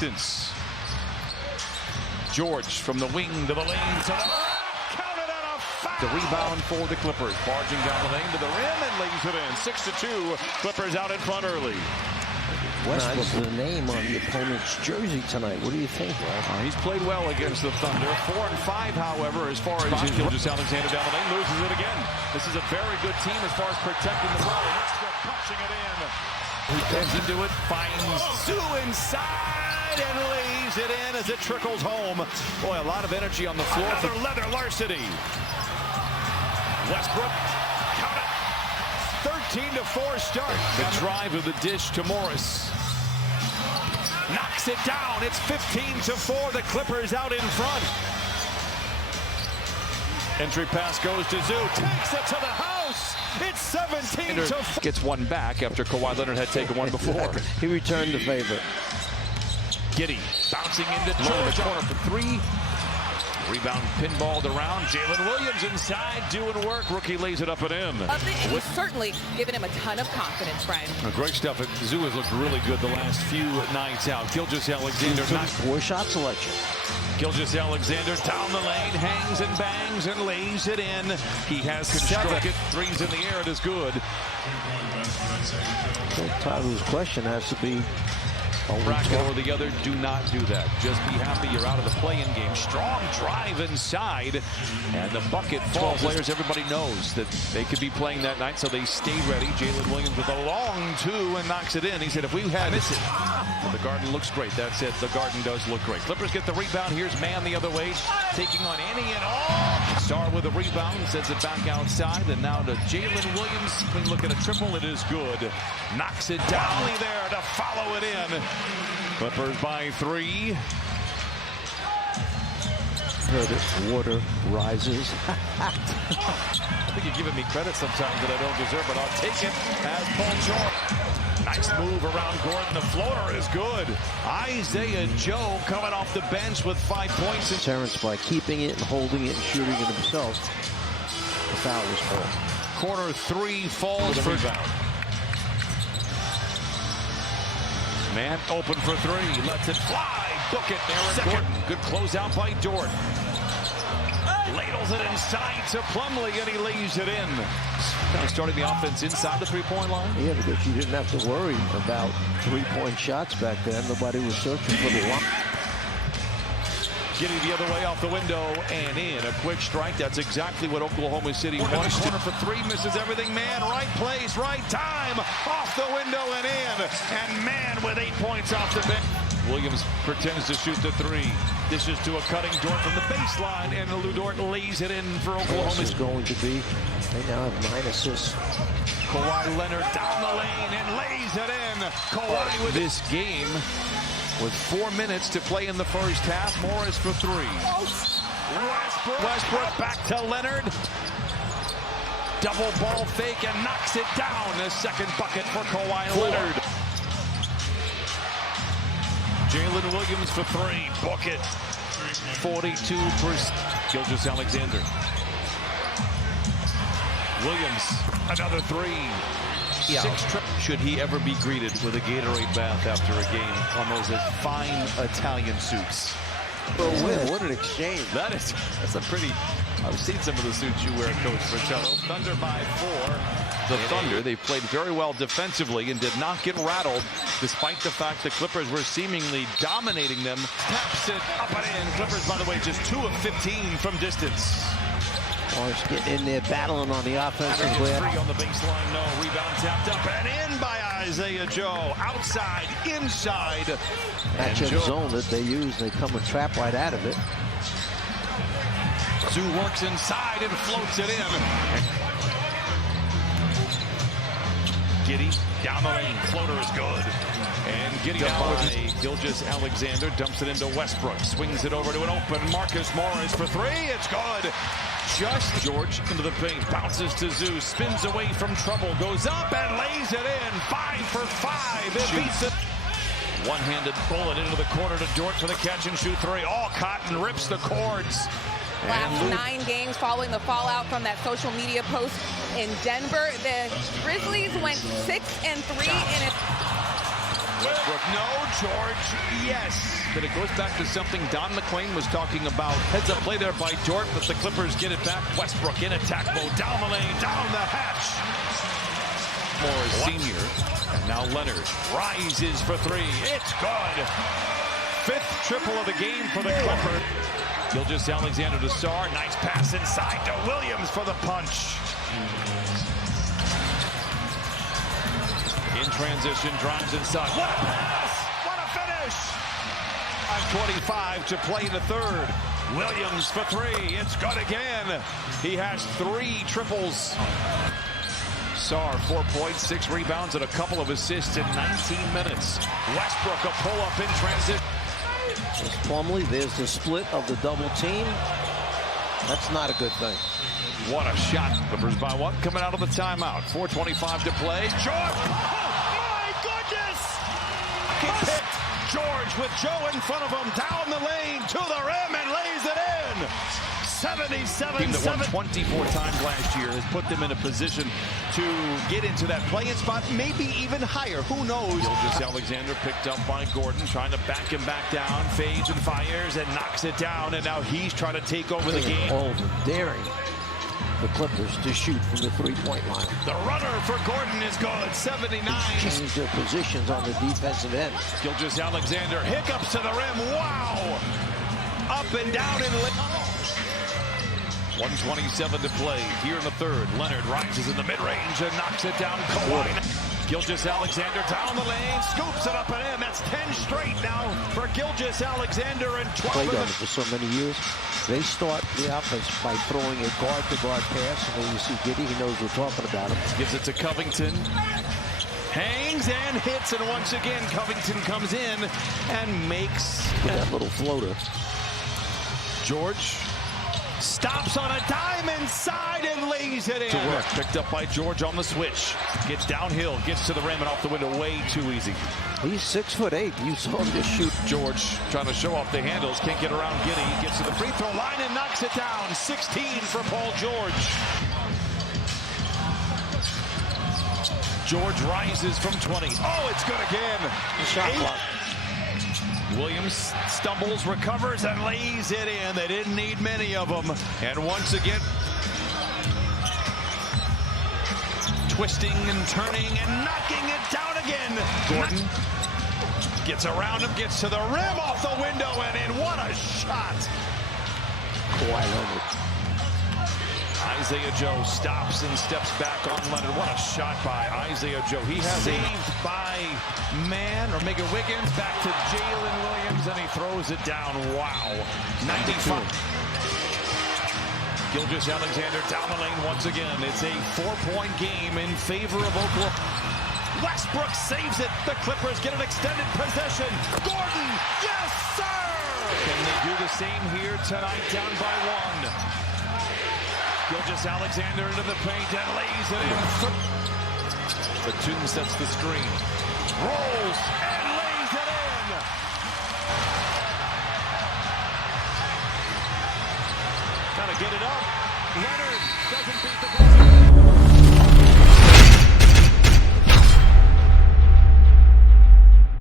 distance. George from the wing to the lane. Counted on a foul. The rebound for the Clippers. Barging down the lane to the rim and lays it in. 6-2. Clippers out in front early. Westbrook with a name on the opponent's jersey tonight. What do you think, Ralph? He's played well against the Thunder. 4 and 5, however, as far as Gilgeous-Alexander down the lane, loses it again. This is a very good team as far as protecting the ball. Westbrook punching it in. He comes into it, finds Zoo inside and lays it in as it trickles home. Boy, a lot of energy on the floor. Another leather larceny. Westbrook, count it. 13-4 start. The drive of the dish to Morris. Knocks it down. It's 15-4. The Clippers out in front. Entry pass goes to Zoo. Takes it to the house. It's 17-4. Gets one back after Kawhi Leonard had taken one before. He returned the favor. Giddy bouncing into George. Corner for 3. Rebound pinballed around. Jalen Williams inside doing work. Rookie lays it up and in. And he's certainly given him a ton of confidence, Brian. Great stuff. Zoo has looked really good the last few nights out. Gilgeous-Alexander. Poor shot selection. Gilgeous-Alexander down the lane, hangs and bangs and lays it in. He has constructed. Threes in the air. It is good. So Tyler's question has to be, Braco or the other, do not do that. Just be happy you're out of the play-in game. Strong drive inside, and the bucket falls. Players, everybody knows that they could be playing that night, so they stay ready. Jalen Williams with a long 2 and knocks it in. He said, if we had it, the Garden looks great. That's it. The Garden does look great. Clippers get the rebound. Here's Man the other way, taking on any and all. Star with a rebound, sends it back outside, and now to Jalen Williams. Clean look at a triple. It is good. Knocks it down there to follow it in. Clippers by 3. Heard it. Water rises. I think you're giving me credit sometimes that I don't deserve, but I'll take it as Paul George. Nice move around Gordon. The floater is good. Isaiah Joe coming off the bench with 5 points. Terrence, by keeping it and holding it and shooting it himself, the foul was called. Corner 3 falls for rebound. Man open for 3. Lets it fly. Book it there. Second. Good closeout by Dort. Ladles it inside to Plumlee, and he lays it in. Kind of starting the offense inside the 3-point line. Yeah, because you didn't have to worry about 3-point shots back then. Nobody was searching for the line. Getting the other way off the window and in. A quick strike. That's exactly what Oklahoma City wants. Corner for 3. Misses everything. Man, right place, right time. Off the window and in. And Man with 8 points off the bench. Williams pretends to shoot the 3. This is to a cutting Dort from the baseline, and Lou Dort lays it in for Oklahoma. This is going to be, they now have 9 assists. Kawhi Leonard down the lane and lays it in. Kawhi with this game with 4 minutes to play in the first half. Morris for 3. Westbrook back to Leonard. Double ball fake and knocks it down. The second bucket for Kawhi Leonard. Jalen Williams for 3. Book it. 42%. Gilgeous-Alexander. Williams, another 3. Yeah. 6 should he ever be greeted with a Gatorade bath after a game on those fine Italian suits? What an exchange. That's a pretty, I've seen some of the suits you wear, Coach Fratello. Thunder by 4. The Thunder, they played very well defensively and did not get rattled, despite the fact the Clippers were seemingly dominating them. Taps it up and in. Clippers, by the way, just 2 of 15 from distance. Morris getting in there, battling on the offensive glass. 3 on the baseline, no. Rebound tapped up and in by Isaiah Joe. Outside, inside. Matchup zone that they use, they come and trap right out of it. Zoo works inside and floats it in. Giddy down the lane. Floater is good. And Giddy down by Gilgeous-Alexander. Dumps it into Westbrook. Swings it over to an open Marcus Morris for 3. It's good. Just George into the paint. Bounces to Zoo. Spins away from trouble. Goes up and lays it in. 5 for 5. It beats it. One-handed bullet into the corner to Dort for the catch and shoot 3. All Cotton rips the cords. Last 9 games following the fallout from that social media post in Denver. The Grizzlies went 6-3 in it. Westbrook, no. George, yes. But it goes back to something Don McClain was talking about. Heads up play there by Dort, but the Clippers get it back. Westbrook in attack mode, down the lane, down the hatch. More senior. And now Leonard rises for three. It's good. Fifth triple of the game for the Clippers. Gilgeous-Alexander to Sarr. Nice pass inside to Williams for the punch. In transition, drives inside. What a pass! What a finish! 5:25 to play in the third. Williams for three. It's good again. He has 3 triples. Sarr, 4 points, 6 rebounds, and a couple of assists in 19 minutes. Westbrook a pull-up in transition. There's Plumlee. There's the split of the double team. That's not a good thing. What a shot. Clippers by 1 coming out of the timeout. 4:25 to play. George. Oh, my goodness. He picked George with Joe in front of him. Down the lane to the rim and lays it in. 77-7. That won 24 times last year has put them in a position to get into that play-in spot, maybe even higher. Who knows? Gilgeous-Alexander picked up by Gordon, trying to back him back down, fades and fires and knocks it down, and now he's trying to take over the game. All daring the Clippers to shoot from the three-point line. The runner for Gordon is good. 79. Change their positions on the defensive end. Gilgeous-Alexander hiccups to the rim. Wow! Up and down and 1:27 to play here in the third. Leonard rises in the mid-range and knocks it down. Kawhi. Gilgeous-Alexander down the lane, scoops it up and in. That's 10 straight now for Gilgeous-Alexander and 12. Played on it for so many years. They start the offense by throwing a guard-to-guard pass, and when you see Giddey, he knows we're talking about him. Gives it to Covington. Hangs and hits, and once again Covington comes in and makes with that little floater. George stops on a dime inside and lays it in. To work. Picked up by George on the switch. Gets downhill, gets to the rim and off the window. Way too easy. He's 6'8". You saw him just shoot. George trying to show off the handles. Can't get around Giddey. He gets to the free throw line and knocks it down. 16 for Paul George. George rises from 20. Oh, it's good again. The shot clock. Williams stumbles, recovers, and lays it in. They didn't need many of them. And once again, twisting and turning and knocking it down again. Gordon gets around him, gets to the rim, off the window, and in. What a shot. Kawhi Leonard. Isaiah Joe stops and steps back on Leonard. What a shot by Isaiah Joe. He has saved by Megan Wiggins. Back to Jalen Williams, and he throws it down. Wow. 95. Gilgeous-Alexander down the lane once again. It's a 4-point game in favor of Oklahoma. Westbrook saves it. The Clippers get an extended possession. Gordon, yes, sir! Can they do the same here tonight, down by 1? Gilgeous-Alexander into the paint and lays it in. Batum sets the screen. Rolls and lays it in. Gotta get it up. Leonard doesn't beat the buzzer.